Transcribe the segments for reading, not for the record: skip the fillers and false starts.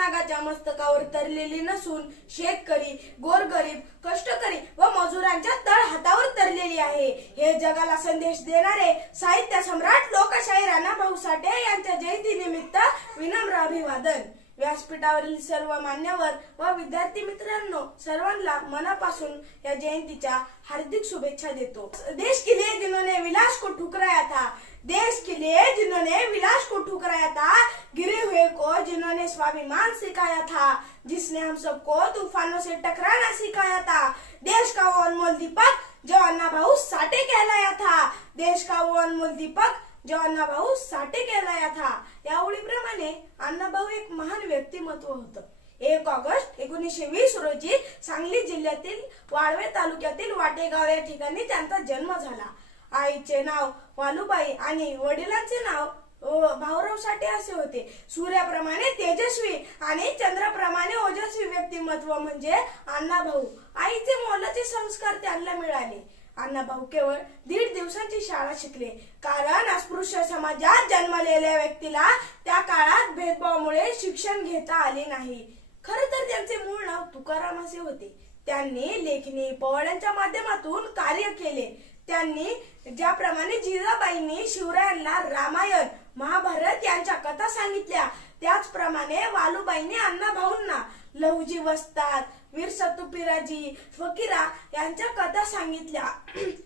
शेषनागाच्या मस्तकावर तरलेली नसून शेतकरी, गोरगरीब, कष्टकरी व मजुरांच्या तळहातावर तरलेली आहे। हे जगाला संदेश देणारे साहित्य सम्राट लोकशाहीर अण्णाभाऊ साठे यांच्या जयंतीनिमित्त विनम्र अभिवादन। व्यासपीठावरील सर्व मान्यवर व विद्यार्थी मित्रांनो, सर्वांना मनापासून या जयंतीच्या हार्दिक शुभेच्छा देतो। देश के लिए जिन्होंने विलास को ठुकराया था, देश के लिए जिन्होंने विलास को ठुकराया था, गिरे हुए को जिन्होंने स्वाभिमान सिखाया था, जिसने हम सबको तूफानों से टकराना सिखाया था, देश का वो अनमोल दीपक जो अण्णाभाऊ साठे कहलाया था, देश का वो अनमोल दीपक जो अण्णाभाऊ साठे कहलाया था। या ओळीप्रमाणे अण्णाभाऊ एक महान व्यक्तिमत्व होतं। 1 ऑगस्ट 1920 रोजी सांगली जिल्ह्यातील वाळवे तालुक्यातील वाटेगाव या ठिकाणी त्यांचा जन्म झाला। आईचे नाव वालुबाई आणि वडिलांचे नाव भाऊराव साठे असे होते। सूर्याप्रमाणे तेजस्वी आणि चंद्राप्रमाणे ओजस्वी व्यक्तिमत्व म्हणजे अण्णाभाऊ। आईचे मोलाचे संस्कार त्यांना मिळाले। अण्णाभाऊ केवळ 1.5 दिवसांची शाळा शिकले, कारण अस्पृश्य समाजात जन्मलेल्या व्यक्तीला त्या काळात भेदभावामुळे शिक्षण घेता आले नाही। खरं तर त्यांचे मूळ नाव तुकाराम असे होते। त्यांनी लेखणी, पोवाड्यांच्या माध्यमातून कार्य केले। त्यांनी ज्याप्रमाणे जिजाबाईंनी शिवरायांना रामायण, महाभारत यांच्या कथा सांगितल्या, त्याचप्रमाणे वालुबाईंनी अण्णाभाऊंना लहुजी वस्ताद, वीर सतुपिराजी, फकीरा यांच्या कथा सांगितल्या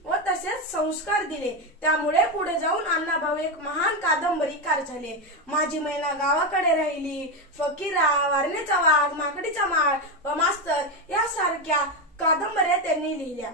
व तसेच संस्कार दिले। त्यामुळे पुढे जाऊन अण्णाभाऊ एक महान कादंबरीकार झाले। माझी मैना गावाकडे राहिली, फकीरा, वारणेचा वाघ, माकडीचा माळ व मास्तर यासारख्या कादंबऱ्या त्यांनी लिहिल्या।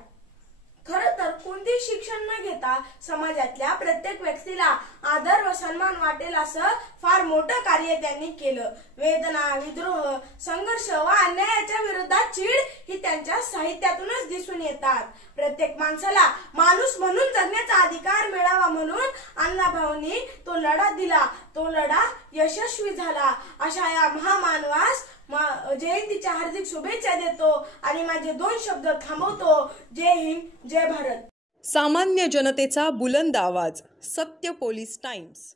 खरं तर कोणतेही शिक्षण न घेता समाजातल्या प्रत्येक व्यक्तीला आदर व सन्मान वाटेल असं फार मोठं कार्य त्यांनी केलं। वेदना, विद्रोह, संघर्ष व अन्यायाच्या विरोधात चीड ही त्यांच्या साहित्यातूनच दिसून येतात। प्रत्येक माणसाला माणूस म्हणून जगण्याचा अधिकार मिळावा म्हणून अण्णाभाऊंनी तो लढा दिला। तो लढा यशस्वी झाला। अशा या महामानवास जयंतीच्या हार्दिक शुभेच्छा देतो आणि माझे 2 शब्द थांबवतो। जय हिंद, जय भारत। सामान्य जनतेचा बुलंद आवाज, सत्य पोलीस टाइम्स।